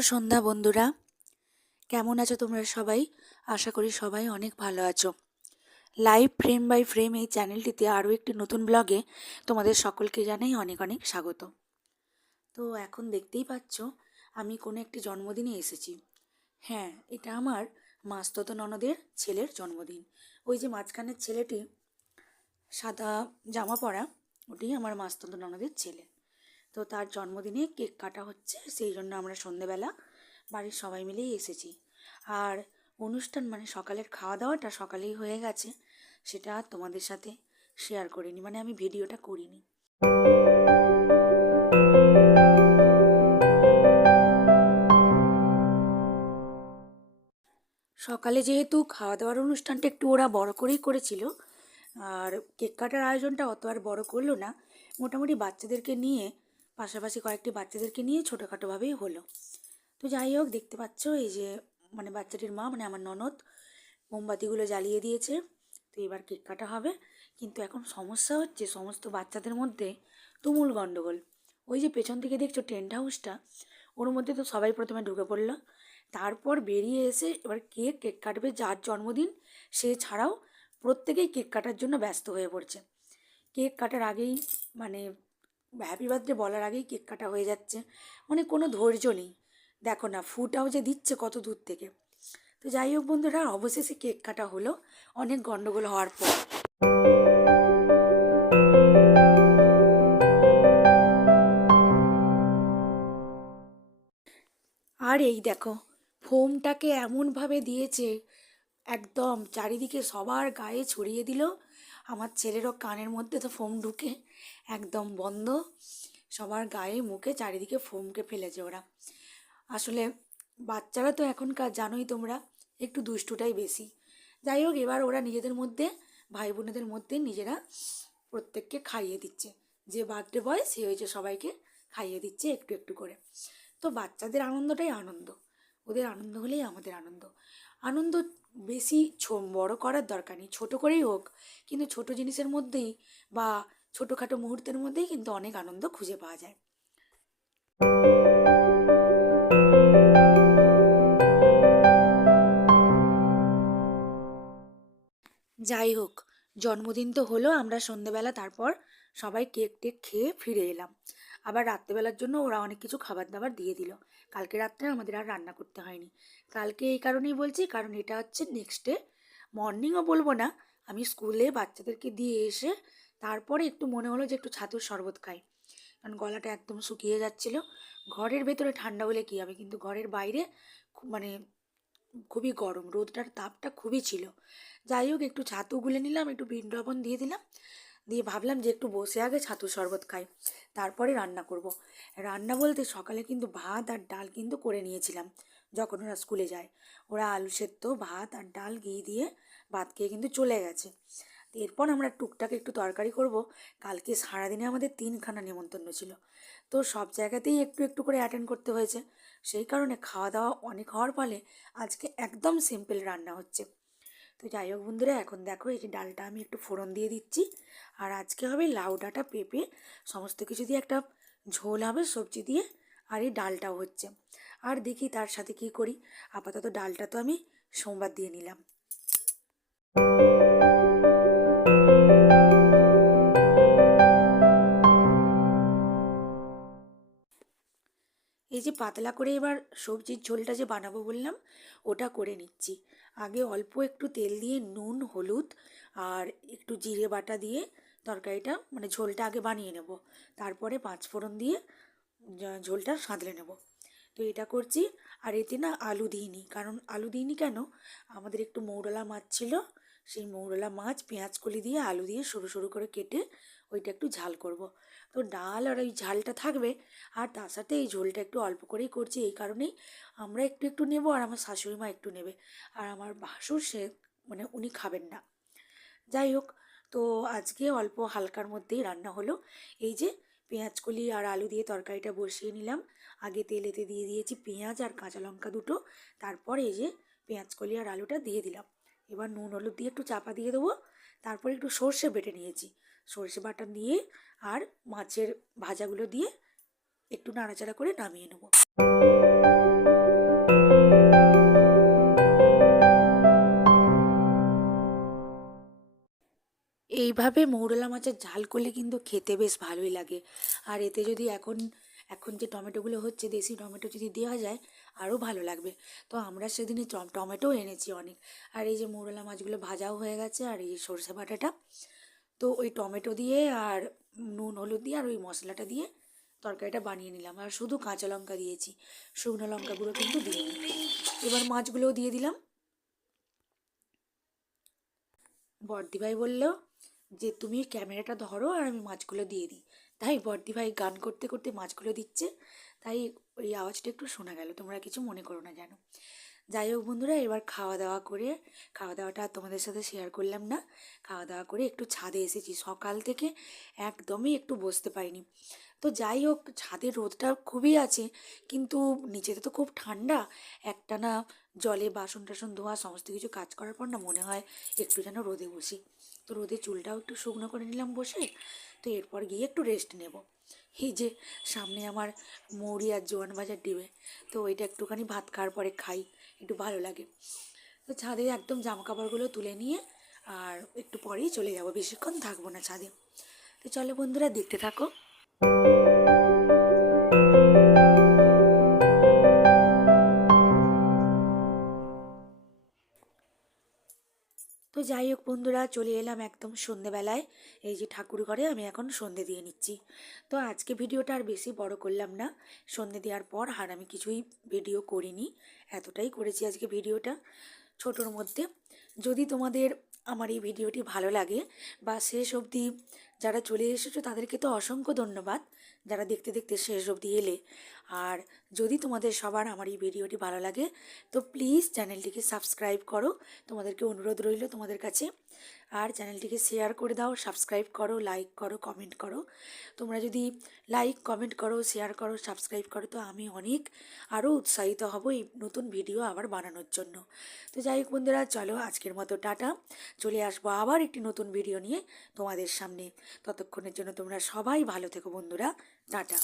সন্ধ্যা বন্ধুরা। কেমন আছো তোমরা সবাই? আশা করি সবাই অনেক ভালো আছো। লাইভ ফ্রেম বাই ফ্রেম এই চ্যানেলটিতে আরও একটি নতুন ব্লগে তোমাদের সকলকে জানাই অনেক অনেক স্বাগত। তো এখন দেখতেই পাচ্ছ, আমি কোনো একটি জন্মদিনে এসেছি। হ্যাঁ এটা আমার মাস্তত ননদের ছেলের জন্মদিন। ওই যে মাঝখানের ছেলেটি সাদা জামা পরা ওটি আমার মাস্তত ননদের ছেলে। তো তার জন্মদিনে কেক কাটা হচ্ছে, সেই জন্য আমরা সন্ধেবেলা বাড়ির সবাই মিলেই এসেছি। আর অনুষ্ঠান মানে সকালের খাওয়া দাওয়াটা সকালেই হয়ে গেছে, সেটা তোমাদের সাথে শেয়ার করিনি মানে আমি ভিডিওটা করিনি। সকালে যেহেতু খাওয়া দাওয়ার অনুষ্ঠানটা একটু ওরা বড় করেই করেছিল, আর কেক কাটার আয়োজনটা অত আর বড় করল না, মোটামুটি বাচ্চাদেরকে নিয়ে পাশাপাশি কয়েকটি বাচ্চাদেরকে নিয়ে ছোটোখাটোভাবেই হলো। তো যাই হোক, দেখতে পাচ্ছ এই যে মানে বাচ্চাটির মা মানে আমার ননদ, মোমবাতিগুলো জ্বালিয়ে দিয়েছে। তো এবার কেক কাটা হবে। কিন্তু এখন সমস্যা হচ্ছে সমস্ত বাচ্চাদের মধ্যে তুমুল গণ্ডগোল ওই যে পেছন থেকে দেখছ টেন্ট হাউসটা, ওর মধ্যে তো সবাই প্রথমে ঢুকে পড়ল। তারপর বেরিয়ে এসে এবার কেক কেক কাটবে যার জন্মদিন, সে ছাড়াও প্রত্যেকেই কেক কাটার জন্য ব্যস্ত হয়ে পড়ছে। কেক কাটার আগেই মানে হ্যাপি বার্থডে বলার আগেই কেক কাটা হয়ে যাচ্ছে। মানে কোনো ধৈর্য নেই। দেখো না, ফুটাও যে দিচ্ছে কত দূর থেকে। তো যাই হোক বন্ধুরা, অবশেষে কেক কাটা হলো। অনেক গণ্ডগোল হওয়ার পর। আর এই দেখো ফোমটাকে এমনভাবে দিয়েছে, একদম চারিদিকে সবার গায়ে ছড়িয়ে দিল। আমার ছেলেরও কানের মধ্যে তো ফোম ঢুকে একদম বন্ধ। সবার গায়ে মুখে চারিদিকে ফোমকে ফেলেছে ওরা। আসলে বাচ্চারা তো এখনকার, জানোই তোমরা, একটু দুষ্টুটাই বেশি। যাই হোক, এবার ওরা নিজেদের মধ্যে ভাই বোনেদের মধ্যে নিজেরা প্রত্যেককে খাইয়ে দিচ্ছে। যে বার্থডে বয়, সে হয়েছে সবাইকে খাইয়ে দিচ্ছে একটু একটু করে। তো বাচ্চাদের আনন্দটাই আনন্দ। ওদের আনন্দ হলেই আমাদের আনন্দ। আনন্দ বেশি বড় করার দরকার নেই। ছোটো করেই হোক, কিন্তু ছোট জিনিসের মধ্যেই বা ছোটোখাটো মুহূর্তের মধ্যেই কিন্তু অনেক আনন্দ খুঁজে পাওয়া যায়। যাই হোক, জন্মদিন তো হলো, আমরা সন্ধেবেলা তারপর সবাই কেক টেক খেয়ে ফিরে এলাম। আবার রাত্রেবেলার জন্য ওরা অনেক কিছু খাবার দাবার দিয়ে দিল। কালকে রাত্রে আমাদের আর রান্না করতে হয়নি। কালকে এই কারণেই বলছি, কারণ এটা হচ্ছে নেক্সট ডে মর্নিংও বলব না, আমি স্কুলে বাচ্চাদেরকে দিয়ে এসে তারপরে একটু মনে হলো যে একটু ছাতুর শরবত খাই। কারণ গলাটা একদম শুকিয়ে যাচ্ছিল। ঘরের ভেতরে ঠান্ডা হলে কী হবে? কিন্তু ঘরের বাইরে মানে খুবই গরম। রোদটার তাপটা খুবই ছিল। যাই হোক, একটু ছাতু গুলে নিলাম, একটু লবণ দিয়ে দিলাম। দিয়ে ভাবলাম যে একটু বসে আগে ছাতু শরবত খাই। তারপরে রান্না করব। রান্না বলতে সকালে কিন্তু ভাত আর ডাল কিন্তু করে নিয়েছিলাম যখন ওরা স্কুলে যায়। ওরা আলু সেদ্ধ, ভাত আর ডাল, ঘি দিয়ে ভাত খেয়ে কিন্তু চলে গেছে। এরপর আমরা টুকটাক একটু তরকারি করব। কালকে সারাদিনে আমাদের তিনখানা নেমন্তন্ন ছিল। তো সব জায়গাতেই একটু একটু করে অ্যাটেন্ড করতে হয়েছে। সেই কারণে খাওয়া দাওয়া অনেক হওয়ার ফলে আজকে একদম সিম্পল রান্না হচ্ছে। তো যাই হোক বন্ধুরা, এখন দেখো এই যে ডালটা আমি একটু ফোড়ন দিয়ে দিচ্ছি। আর আজকে হবে লাউ ডাঁটা পেঁপে, সমস্ত কিছু দিয়ে একটা ঝোল হবে সবজি দিয়ে, আর এই ডালটাও হচ্ছে। আর দেখি তার সাথে কি করি। আপাতত ডালটা তো আমি সোমবার দিয়ে নিলাম। এই যে পাতলা করে এবার সবজির ঝোলটা যে বানাবো বললাম, ওটা করে নিচ্ছি। আগে অল্প একটু তেল দিয়ে নুন, হলুদ আর একটু জিরে বাটা দিয়ে তরকারিটা মানে ঝোলটা আগে বানিয়ে নেব। তারপরে পাঁচফোড়ন দিয়ে ঝোলটা সাঁতলে নেব। তো এটা করছি। আর এতে না আলু দিইনি। কারণ আলু দিইনি কেন? আমাদের একটু মৌরলা মাছ ছিল, সেই মৌরলা মাছ পেঁয়াজ কলি দিয়ে আলু দিয়ে সরু সরু করে কেটে ওইটা একটু ঝাল করব। তো ডাল আর ওই ঝালটা থাকবে। আর তার সাথে এই ঝোলটা একটু অল্প করেই করছি, এই কারণেই আমরা একটু একটু নেব আর আমার শাশুড়ি মা একটু নেবে। আর আমার ভাসুর সে মানে উনি খাবেন না। যাই হোক, তো আজকে অল্প হালকার মধ্যেই রান্না হলো। এই যে পেঁয়াজ কলি আর আলু দিয়ে তরকারিটা বসিয়ে নিলাম। আগে তেলেতে দিয়ে দিয়েছি পেঁয়াজ আর কাঁচা লঙ্কা দুটো। তারপর এই যে পেঁয়াজ কলি আর আলুটা দিয়ে দিলাম। এবার নুন হলুদ দিয়ে একটু চাপা দিয়ে দেবো। তারপরে একটু সর্ষে বেটে নিয়েছি। সর্ষে বাটা দিয়ে আর মাছের ভাজাগুলো দিয়ে একটু নাড়াচাড়া করে নামিয়ে নেব। এইভাবে মৌরলা মাছের ঝাল করলে কিন্তু খেতে বেশ ভালোই লাগে। আর এতে যদি এখন এখন যে টমেটোগুলো হচ্ছে, দেশি টমেটো যদি দেওয়া যায়, আরও ভালো লাগবে। তো আমরা সেদিনে টমেটো এনেছি অনেক। আর এই যে মৌরলা মাছগুলো ভাজাও হয়ে গেছে, আর এই সরষে বাটাটা, তো ওই টমেটো দিয়ে আর নুন, হলুদ দিয়ে আর ওই মশলাটা দিয়ে তরকারিটা বানিয়ে নিলাম। আর শুধু কাঁচা লঙ্কা দিয়েছি। শুকনো লঙ্কাগুলো কিন্তু দিইনি এবার মাছগুলোও দিয়ে দিলাম। বর্দিভাই বলল যে, তুমি ক্যামেরাটা ধরো আর আমি মাছগুলো দিয়ে দিই। তাই বর্দিভাই গান করতে করতে মাছগুলো দিচ্ছে। তাই ওই আওয়াজটা একটু শোনা গেল। তোমরা কিছু মনে করো না জানো। যাই হোক বন্ধুরা, এবার খাওয়া দাওয়া করে, খাওয়া দাওয়াটা তোমাদের সাথে শেয়ার করলাম না। খাওয়া দাওয়া করে একটু ছাদে এসেছি। সকাল থেকে একদমই একটু বসতে পারিনি। তো যাই হোক ছাদের রোদটা খুবই আছে, কিন্তু নিচেতে তো খুব ঠান্ডা। একটানা জলে বাসন টাসন ধোয়া, সমস্ত কিছু কাজ করার পর না মনে হয় একটু যেন রোদে বসি। তো রোদে চুলটাও একটু শুকনো করে নিলাম বসে, তো এরপর গিয়ে একটু রেস্ট নেব। এই যে সামনে আমার মৌরি আর জোয়ান ভাজার ডিবে তো ওইটা একটুখানি ভাত খাওয়ার পরে খাই, একটু ভালো লাগে। তো ছাদে একদম জামা কাপড়গুলো তুলে নিয়ে আর একটু পরেই চলে যাব, বেশিক্ষণ থাকব না ছাদে। তো চলো বন্ধুরা দেখতে থাকো। যাই হোক বন্ধুরা, চলে এলাম একদম সন্ধেবেলায়। এই যে ঠাকুর ঘরে আমি এখন সন্ধে দিয়ে নিচ্ছি। তো আজকে ভিডিওটা আর বেশি বড় করলাম না। সন্ধে দেওয়ার পর আর আমি কিছুই ভিডিও করিনি, এতটাই করেছি আজকে ভিডিওটা ছোটোর মধ্যে। যদি তোমাদের আমার এই ভিডিওটি ভালো লাগে বা শেষ অবধি যারা চলে এসেছ তাদেরকে তো অসংখ্য ধন্যবাদ। যারা দেখতে দেখতে শেষ অবধি এলে। আর যদি তোমাদের সবার আমার এই ভিডিওটি ভালো লাগে, তো প্লিজ চ্যানেলটিকে সাবস্ক্রাইব করো। তোমাদেরকে অনুরোধ রইল তোমাদের কাছে। আর চ্যানেলটিকে শেয়ার করে দাও সাবস্ক্রাইব করো লাইক করো কমেন্ট করো। তোমরা যদি লাইক কমেন্ট করো শেয়ার করো সাবস্ক্রাইব করো, তো আমি অনেক আরও উৎসাহিত হব এই নতুন ভিডিও আবার বানানোর জন্য। তো যাই হোক বন্ধুরা, চলো আজকের মতো টাটা। চলে আসব আবার একটি নতুন ভিডিও নিয়ে তোমাদের সামনে। ততক্ষণের জন্য তোমরা সবাই ভালো থেকো বন্ধুরা। টাটা।